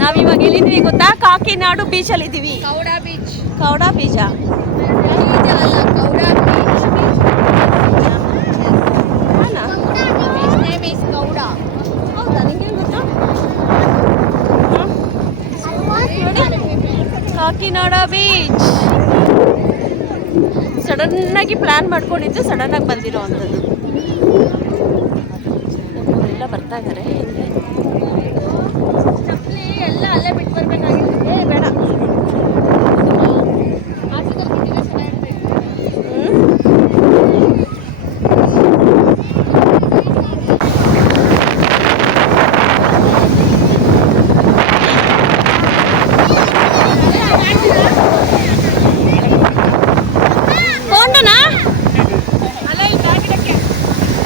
ನಾವಿವಾಗ ಎಲ್ಲಿದ್ದೀವಿ ಗೊತ್ತಾ? ಕಾಕಿನಾಡು ಬೀಚಲ್ಲಿ ಇದ್ದೀವಿ. ಕೌಡಾ ಬೀಚ್. ಕೌಡಾ ಬೀಚ? ಹೌದಾ, ನಿಂಗೆ ಗೊತ್ತಾ? ಕಾಕಿನಾಡ ಬೀಚ್ ಸಡನ್ನಾಗಿ ಪ್ಲಾನ್ ಮಾಡ್ಕೊಂಡಿದ್ದು, ಸಡನ್ನಾಗಿ ಬಂದಿರೋ ಅಂಥದ್ದು. ಎಲ್ಲ ಬರ್ತಾ ಇದ್ದಾರೆ. ಎಲ್ಲ ಅಲ್ಲೇ ಬಿಟ್ಟು ಬರ್ಬೇಕಾಗಿತ್ತು. ಬೇಡ,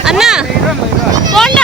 ಅಣ್ಣ ಕೊಂಡ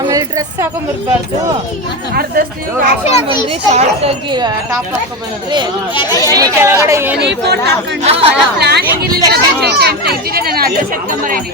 ಆಮೇಲೆ ಡ್ರೆಸ್ ಹಾಕೊಂಡ್ಬರ್ಬಾರ್ದು. ಅರ್ಧ ಸ್ಲೀವ್ ಹಾಕೊಂಡ್ ಬಂದ್ರಿ, ಶಾರ್ಟ್ ಆಗಿ ಟಾಪ್ ಹಾಕೊಂಡ್ ಬಂದ್ರಿ, ಕೆಳಗಡೆ ಏನು ಅಡ್ರೆಸ್ ಎತ್ಕೊಂಬರೇನಿ.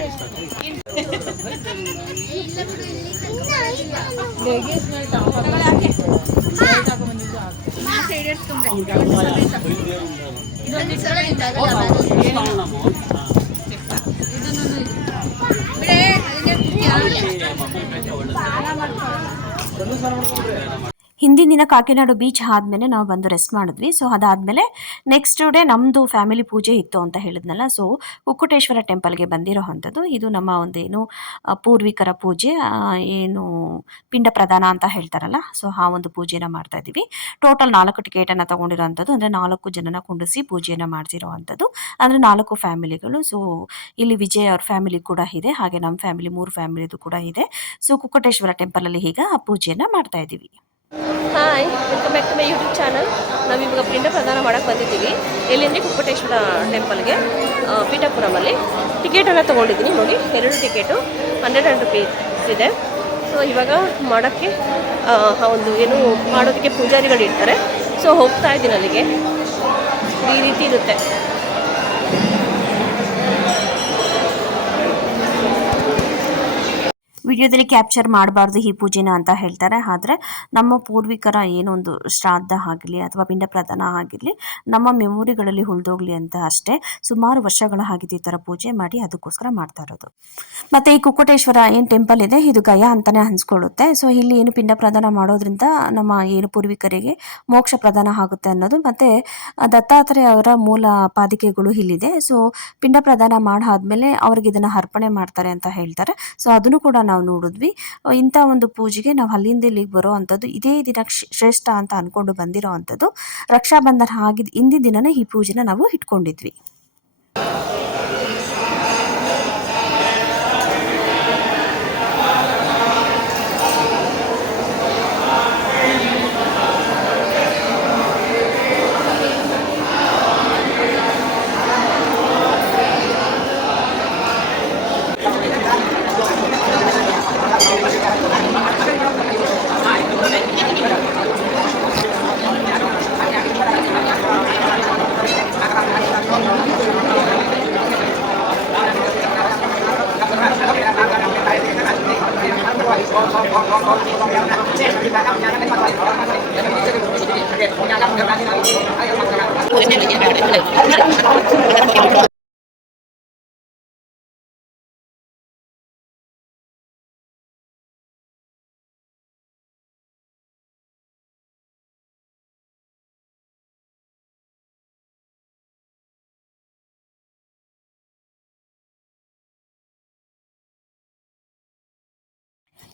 ಹಿಂದಿನ ದಿನ ಕಾಕಿನಾಡು ಬೀಚ್ ಆದಮೇಲೆ ನಾವು ಬಂದು ರೆಸ್ಟ್ ಮಾಡಿದ್ವಿ. ಸೊ ಅದಾದಮೇಲೆ ನೆಕ್ಸ್ಟ್ ಡೇ ನಮ್ಮದು ಫ್ಯಾಮಿಲಿ ಪೂಜೆ ಇತ್ತು ಅಂತ ಹೇಳಿದ್ನಲ್ಲ. ಸೊ ಕುಕ್ಕಟೇಶ್ವರ ಟೆಂಪಲ್ಗೆ ಬಂದಿರೋ ಅಂಥದ್ದು. ಇದು ನಮ್ಮ ಒಂದೇನು ಪೂರ್ವಿಕರ ಪೂಜೆ, ಏನು ಪಿಂಡ ಪ್ರದಾನ ಅಂತ ಹೇಳ್ತಾರಲ್ಲ. ಸೊ ಆ ಒಂದು ಪೂಜೆನ ಮಾಡ್ತಾ ಇದ್ದೀವಿ. ಟೋಟಲ್ 4 ಟಿಕೆಟನ್ನು ತೊಗೊಂಡಿರೋ ಅಂಥದ್ದು. ಅಂದರೆ 4 ಜನನ ಕುಂಡಿಸಿ ಪೂಜೆಯನ್ನು ಮಾಡ್ತಿರೋ ಅಂಥದ್ದು. ಅಂದರೆ 4 ಫ್ಯಾಮಿಲಿಗಳು. ಸೊ ಇಲ್ಲಿ ವಿಜಯ್ ಅವ್ರ ಫ್ಯಾಮಿಲಿ ಕೂಡ ಇದೆ, ಹಾಗೆ ನಮ್ಮ ಫ್ಯಾಮಿಲಿ 3 ಫ್ಯಾಮಿಲಿದು ಕೂಡ ಇದೆ. ಸೊ ಕುಕ್ಕಟೇಶ್ವರ ಟೆಂಪಲಲ್ಲಿ ಈಗ ಆ ಪೂಜೆಯನ್ನು ಮಾಡ್ತಾ ಇದ್ದೀವಿ. Hi, welcome back to my YouTube channel. ನಾವಿವಾಗ ಪಿಂಡ ಪ್ರದಾನ ಮಾಡೋಕ್ಕೆ ಬಂದಿದ್ದೀವಿ. ಎಲ್ಲಿಂದರೆ ಕುಕ್ಕಟೇಶ್ವರ ಟೆಂಪಲ್ಗೆ, ಪೀಠಾಪುರಮಲ್ಲಿ. ಟಿಕೆಟನ್ನು ತೊಗೊಂಡಿದ್ದೀನಿ ನೋಡಿ, 2 ಟಿಕೆಟು 100 ರುಪೀಸ್ ಇದೆ. ಸೊ ಇವಾಗ ಮಾಡೋಕ್ಕೆ ಒಂದು ಏನು ಮಾಡೋದಕ್ಕೆ ಪೂಜಾರಿಗಳು ಇರ್ತಾರೆ. ಸೊ ಹೋಗ್ತಾ ಇದ್ದೀನಿ ಅಲ್ಲಿಗೆ. ಈ ರೀತಿ ಇರುತ್ತೆ. ವಿಡಿಯೋದಲ್ಲಿ ಕ್ಯಾಪ್ಚರ್ ಮಾಡಬಾರ್ದು ಈ ಪೂಜೆನ ಅಂತ ಹೇಳ್ತಾರೆ. ಆದರೆ ನಮ್ಮ ಪೂರ್ವಿಕರ ಏನೊಂದು ಶ್ರಾದ್ದ ಆಗಲಿ ಅಥವಾ ಪಿಂಡ ಪ್ರದಾನ ಆಗಿರಲಿ, ನಮ್ಮ ಮೆಮೊರಿಗಳಲ್ಲಿ ಉಳಿದೋಗ್ಲಿ ಅಂತ ಅಷ್ಟೇ. ಸುಮಾರು ವರ್ಷಗಳ ಆಗಿದೆ ಈ ಥರ ಪೂಜೆ ಮಾಡಿ, ಅದಕ್ಕೋಸ್ಕರ ಮಾಡ್ತಾ ಇರೋದು. ಮತ್ತು ಈ ಕುಕ್ಕಟೇಶ್ವರ ಏನು ಟೆಂಪಲ್ ಇದೆ, ಇದು ಗಯಾ ಅಂತಲೇ ಅನಿಸ್ಕೊಳ್ಳುತ್ತೆ. ಸೊ ಇಲ್ಲಿ ಏನು ಪಿಂಡ ಪ್ರದಾನ ಮಾಡೋದ್ರಿಂದ ನಮ್ಮ ಏನು ಪೂರ್ವಿಕರಿಗೆ ಮೋಕ್ಷ ಪ್ರದಾನ ಆಗುತ್ತೆ ಅನ್ನೋದು. ಮತ್ತು ದತ್ತಾತ್ರೇಯ ಅವರ ಮೂಲ ಪಾದಿಕೆಗಳು ಇಲ್ಲಿದೆ. ಸೊ ಪಿಂಡ ಪ್ರದಾನ ಮಾಡಾದ್ಮೇಲೆ ಅವ್ರಿಗೆ ಇದನ್ನು ಅರ್ಪಣೆ ಮಾಡ್ತಾರೆ ಅಂತ ಹೇಳ್ತಾರೆ. ಸೊ ಅದನ್ನು ಕೂಡ ನಾವು ನೋಡಿದ್ವಿ. ಇಂಥ ಒಂದು ಪೂಜೆಗೆ ನಾವು ಅಲ್ಲಿಂದ ಇಲ್ಲಿಗೆ ಬರೋ ಅಂಥದ್ದು, ಇದೇ ದಿನ ಶ್ರೇಷ್ಠ ಅಂತ ಅಂದ್ಕೊಂಡು ಬಂದಿರೋ ಅಂಥದ್ದು. ರಕ್ಷಾಬಂಧನ ಆಗಿದ್ದು ಹಿಂದಿನ ದಿನನೇ ಈ ಪೂಜೆನ ನಾವು ಇಟ್ಕೊಂಡಿದ್ವಿ.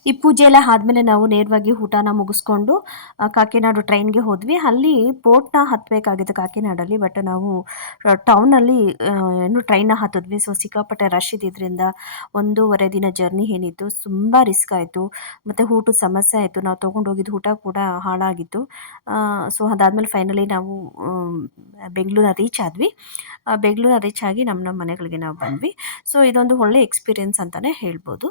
ಈ ಪೂಜೆ ಎಲ್ಲ ಆದಮೇಲೆ ನಾವು ನೇರವಾಗಿ ಊಟನ ಮುಗಿಸ್ಕೊಂಡು ಕಾಕಿನಾಡು ಟ್ರೈನ್ಗೆ ಹೋದ್ವಿ. ಅಲ್ಲಿ ಬೋಟ್ನ ಹತ್ತಬೇಕಾಗಿತ್ತು ಕಾಕಿನಾಡಲ್ಲಿ. ಬಟ್ ನಾವು ಟೌನಲ್ಲಿ ಏನು ಟ್ರೈನ್ನ ಹತ್ತಿದ್ವಿ. ಸೊ ಸಿಕ್ಕಾಪಟ್ಟೆ ರಶ್ ಇದ್ದಿದ್ದರಿಂದ 1.5 ದಿನ ಜರ್ನಿ ಏನಿತ್ತು ತುಂಬ ರಿಸ್ಕ್ ಆಯಿತು. ಮತ್ತು ಊಟದ ಸಮಸ್ಯೆ ಆಯಿತು. ನಾವು ತೊಗೊಂಡೋಗಿದ್ದು ಊಟ ಕೂಡ ಹಾಳಾಗಿತ್ತು. ಸೊ ಅದಾದಮೇಲೆ ಫೈನಲಿ ನಾವು ಬೆಂಗಳೂರನ್ನ ರೀಚ್ ಆದ್ವಿ. ಬೆಂಗಳೂರನ್ನ ರೀಚ್ ಆಗಿ ನಮ್ಮ ಮನೆಗಳಿಗೆ ನಾವು ಬಂದ್ವಿ. ಸೊ ಇದೊಂದು ಒಳ್ಳೆ ಎಕ್ಸ್ಪೀರಿಯೆನ್ಸ್ ಅಂತಲೇ ಹೇಳ್ಬೋದು.